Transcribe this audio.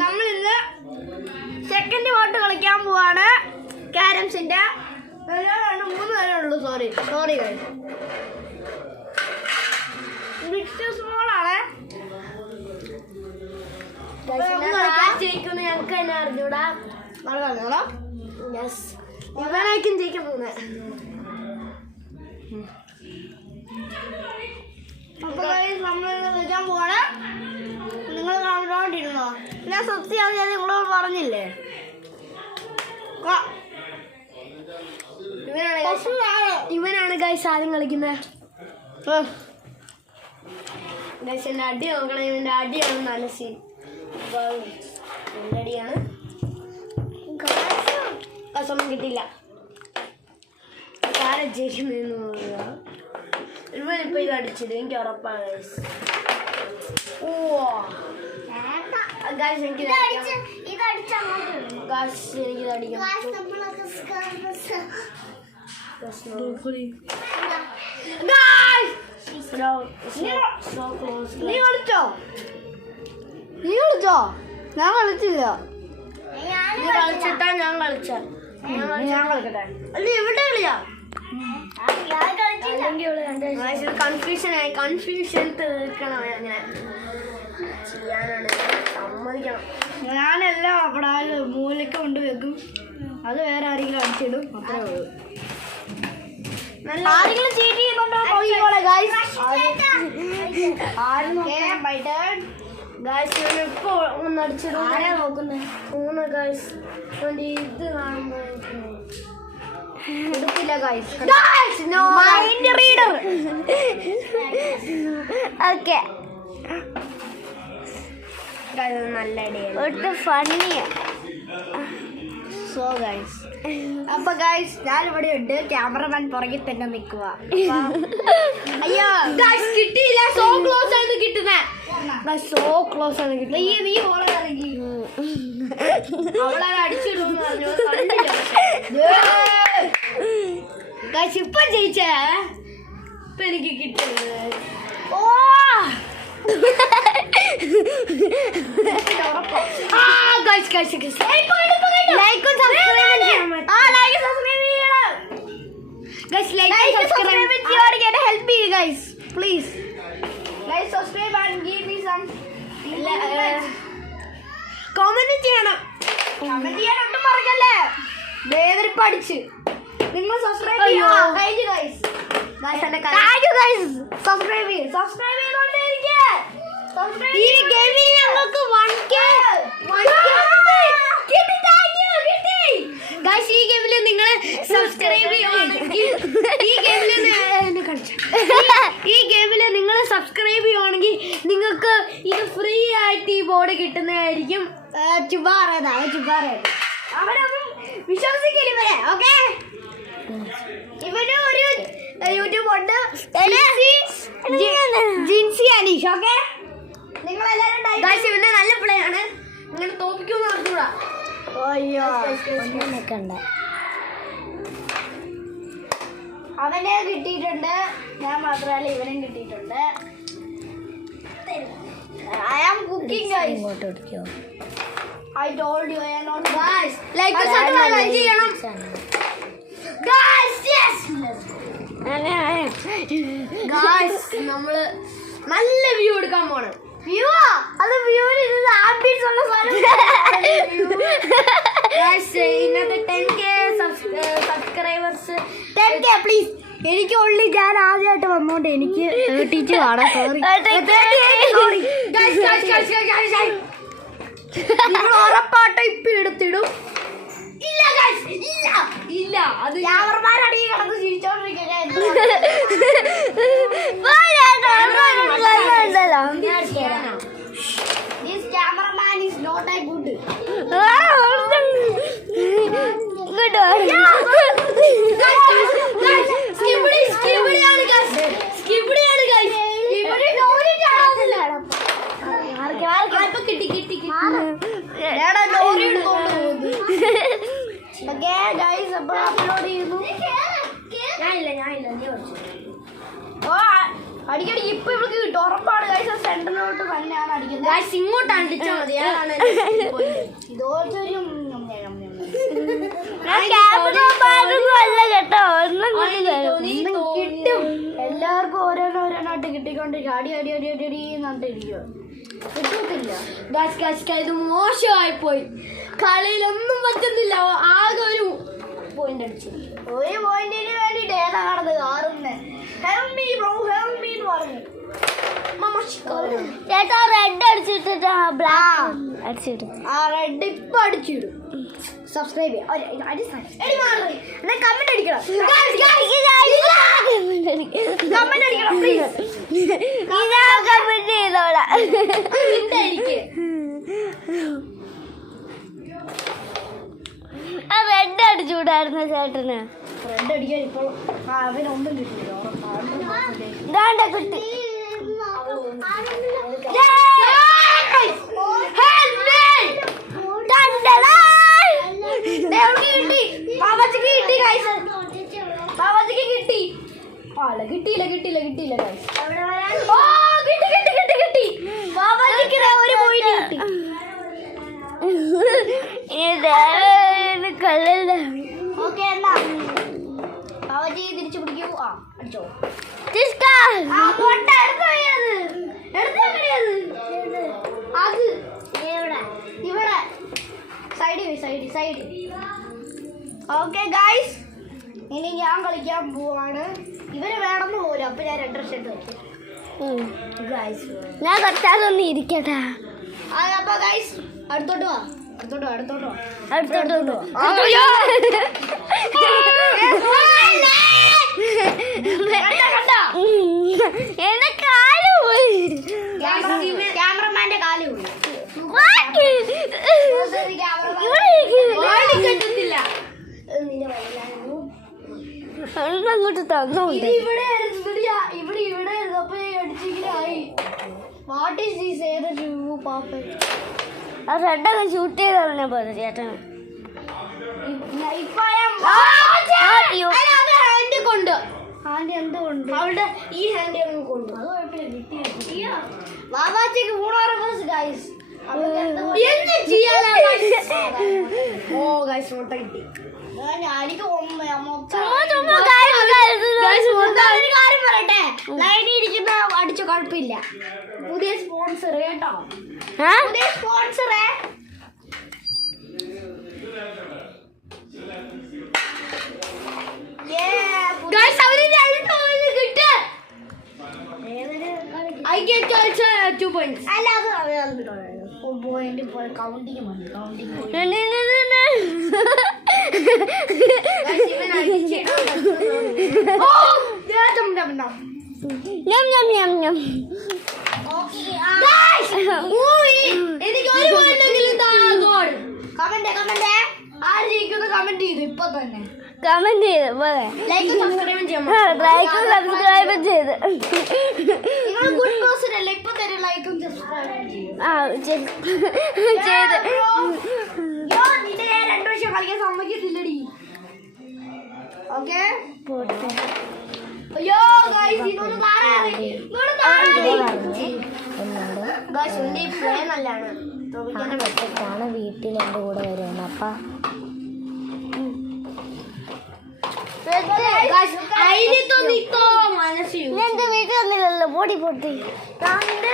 നമ്മളിന്ന് സെക്കൻഡ് പാട്ട് കളിക്കാൻ പോവാണ്. ക്യാരംസിന്റെ 3 പേരേ ഉള്ളൂ. സോറി സ്മോളാണ്. ജയിക്കുന്ന ഞങ്ങൾക്ക് തന്നെ അറിഞ്ഞൂടാ. ഇവനായിരിക്കും ജയിക്കാൻ പോകുന്നത്. അപ്പൊ നമ്മൾ കളിക്കാൻ പോവാണ്. നിങ്ങൾ കണ്ടോണ്ടിരുന്നോ? ഞാൻ സത്യം നിങ്ങളോട് പറഞ്ഞില്ലേ? ഇവനാണ് ഗൈസ് ആദ്യം കളിക്കുന്നത്. ഗൈസ് എൻ്റെ അടി നോക്കണം. ഇവൻ്റെ അടിയാണ് നല്ല സീൻ. അടിയാണ്. കസൊന്നും കിട്ടില്ല. ആരെ ജയിക്കുന്നതെന്ന് പറയുക. ഇവനിപ്പോ ഇത് അടിച്ചത് എനിക്ക് ഉറപ്പാണ് ഗൈസ്. ഗൈസ് എനിക്കിത് അടിക്കണം. നീ കളിച്ചോ? ഞാൻ കളിച്ചില്ല. നീ കളിച്ചിട്ടാ ഞാൻ കളിച്ച. ഞാൻ കളിക്കട്ടെ. അല്ല ഇവിടെ കളിയാ. കൺഫ്യൂഷൻ തീർക്കണം. അങ്ങനെ ചെയ്യാനാണ് സമ്മതിക്കണം. ഞാനെല്ലാം അവിടെ മൂലയ്ക്ക് കൊണ്ടുവെക്കും. അത് വേറെ ആരെങ്കിലും അടിച്ചിടും. അത്രേ ഉള്ളൂ. ആരെങ്കിലും ചീറ്റ് ചെയ്യുന്നുണ്ടോ? ഇപ്പൊ ഒന്ന് അടിച്ചിടും. ആരാ നോക്കുന്നത്? ഗൈസ് ഇത് കാണുമ്പോ എടുക്കില്ല ഗൈസ്. Mind reader. ഓക്കെ നല്ല ഐഡിയ. ഫണ്ണിയാ. സോ ഗൈസ് അപ്പൊ ഗൈസ് ഞാനിവിടെ ഉണ്ട്. ക്യാമറമാൻ പുറകിൽ തന്നെ നിൽക്കുക. അയ്യോ കിട്ടിയില്ല. സോ ക്ലോസ് ആണ് കിട്ടുന്നത്. സോ ക്ലോസ് ആണ് കിട്ടുന്നത്. നീ അവളെ അടിച്ചിടുന്നു പറഞ്ഞു. ഗൈസ് ഇപ്പൊ ജയിച്ചേ. ഇപ്പൊ എനിക്ക് കിട്ടുന്നത്. ഓ കമന്റ് ചെയ്യണം. കമന്റ് ചെയ്യാൻ ഒട്ടും മറക്കല്ലേ. വേദനിപ്പടിച്ച് നിങ്ങൾ സബ്സ്ക്രൈബ് ഈ ഗെയിമിൽ ഞങ്ങൾക്ക് 1K ഗൈസ്. ഈ ഗെയിമിൽ നിങ്ങൾ സബ്സ്ക്രൈബ് ചെയ്യുവാണെങ്കിൽ നിങ്ങൾക്ക് ഇത് ഫ്രീ ആയിട്ട് ഈ ബോർഡ് കിട്ടുന്നതായിരിക്കും. അവരൊന്നും വിശ്വസിക്കില്ല. ഓക്കെ ഇവന് ഒരു യൂട്യൂബ് ഉണ്ട്. ജിൻസി അനീഷ്. ഓക്കെ നിങ്ങളെല്ലാരും ഇവന്റെ നല്ല പ്ലേ ആണ്. നിങ്ങൾ തോപ്പിക്കുമെന്ന് പറഞ്ഞൂടാ. അവനെ കിട്ടിയിട്ടുണ്ട്. ഞാൻ മാത്രമല്ല ഇവനും കിട്ടിയിട്ടുണ്ട്. I am cooking guys. I told you I am not guys. Like ചെയ്യണം guys. Yes guys നമ്മള് നല്ല വ്യൂ എടുക്കാൻ പോണം. വ്യൂ അത് വ്യൂവിന് ഇത് ആംബിയൻസ് ഉള്ള ഇന്നത്തെ 10K സബ്സ്ക്രൈബേഴ്സ് 10K പ്ലീസ്. എനിക്ക് ഉള്ളി ഞാൻ ആദ്യമായിട്ട് വന്നോണ്ട് എനിക്ക് 32 കാണാം. സോറി. നിങ്ങൾ ഉറപ്പായിട്ട് ഇപ്പൊ എടുത്തിടും. ഇല്ല ഇല്ല അത് യാവർമാരടി കിടന്ന് ചിരിച്ചോണ്ടിരിക്കുക. This cameraman is not a good. Okay guys അപ്പോൾ അപ്ലോഡ് ചെയ്യുന്നു. ഞാനില്ല നീ കുറച്ച് ഓ അടിക്കടി ഇപ്പൊ ഇവൾക്ക് കിട്ടും ഉറപ്പാണ് ഗൈസ്. സെന്ററിലോട്ട് തന്നെയാണ് അടിക്കുന്നത് ഗൈസ്. ഇങ്ങോട്ട് അടിച്ചാൽ മതി. ഇതോർത്തൊരു കിട്ടും. എല്ലാവർക്കും ഓരോന്നോരോന്നായിട്ട് കിട്ടിക്കൊണ്ട് അടി അടി അടി അടി അടി നട്ടിരിക്കുക. കിട്ടത്തില്ല ഗാസ്. ഇത് മോശമായി പോയി. കളിയിലൊന്നും പറ്റുന്നില്ല. ആകെ ഒരു പോയിന്റ് അടിച്ചു. ഒരു പോയിന്റിന് വേണ്ടിട്ട് ഏതാ കടന്ന് കാറുന്നേ. Help me bro, help me എന്ന് പറഞ്ഞു. ചേട്ടാ റെഡ് അടിച്ചിട്ട് ബ്ലാക്ക് അടിച്ചിട്ട് ആ റെഡ് ഇപ്പൊ അടിച്ചിടും. സബ്സ്ക്രൈബ് ചെയ്യാം. കമന്റ് അടിക്കണം. കമന്റ് അടിക്കണം പ്ലീസ്. കമന്റ് ചെയ്തോളാം. ആ റെഡ് അടിച്ചുകൂടായിരുന്നു ചേട്ടന്. റെഡ് അടിക്കാൻ ഇപ്പോൾ അവനൊന്നും കിട്ടില്ല. ഇതാണ്ട കിട്ടി. കിട്ടിയില്ല തിരിച്ചു പിടിക്കൂ. ആ അടിച്ചോ. അത് ഇവിടെ സൈഡ്. ഓക്കെ ഗൈസ്, ഇനി ഞാൻ കളിക്കാൻ പോവാണ്. ഇവര് വേണമെന്ന് പോലും. അപ്പൊ ഞാൻ 2 ഷർട്ട് ഗൈസ്. ഞാൻ കുറച്ചാലൊന്നും ഇരിക്കട്ടെ. അപ്പൊ ഗൈസ് അടുത്തോട്ട് വാ. ക്യാമറമാന്റെ കാല് പോയി. അങ്ങോട്ട് തന്നോണ്ട് ഇവിടെ അപ്പൊ അടിച്ചിങ്ങനായി. What is this? ഏത് പാപ്പ ആ റെഡൊക്കെ ഷൂട്ട് ചെയ്തറിഞ്ഞ പോലെ ചേട്ടൻ. ഹാൻഡ് എന്തുകൊണ്ട് അവളുടെ ഈ ഹാൻഡ് കൊണ്ട് അത് കുഴപ്പമില്ല. വാവാച്ചിക്ക് 3 ഗൈസ്. ഓ ഗൈസ് മുട്ട കിട്ടി. എനിക്ക് കാര്യം പറയട്ടെ. ലൈനിൽ ഇരിക്കുന്ന അടിച്ച കുഴപ്പമില്ല. പുതിയ സ്പോൺസർ കേട്ടോ. പുതിയ സ്പോൺസറേ. I get also 2 points. അല്ല അത് പോയിന്റ് കൗണ്ടിങ് മതി. കമന്റ് ചെയ്തു ഇപ്പൊ തന്നെ. കമന്റ് ചെയ്ത് ലൈക്കും സബ്സ്ക്രൈബ് ചെയ്ത് ഗുഡ് പേഴ്സൺ അല്ലേ. ഇപ്പൊ തന്നെ ലൈക്കും സബ്സ്ക്രൈബും ചെയ്ത്. നിന്റെ 2 വർഷം കളിക്കാൻ സമ്മതിക്കത്തില്ലടി. ഓക്കെ അയ്യോ ഗൈസ് ഇതൊന്ന് നല്ലതാണ്. വീട്ടിൽ എൻ്റെ കൂടെ വരുവാണ്. അപ്പ എന്റെ വീട്ടിൽ വന്നില്ലല്ലോ. പൊടി പൊട്ടി ക്യാമറ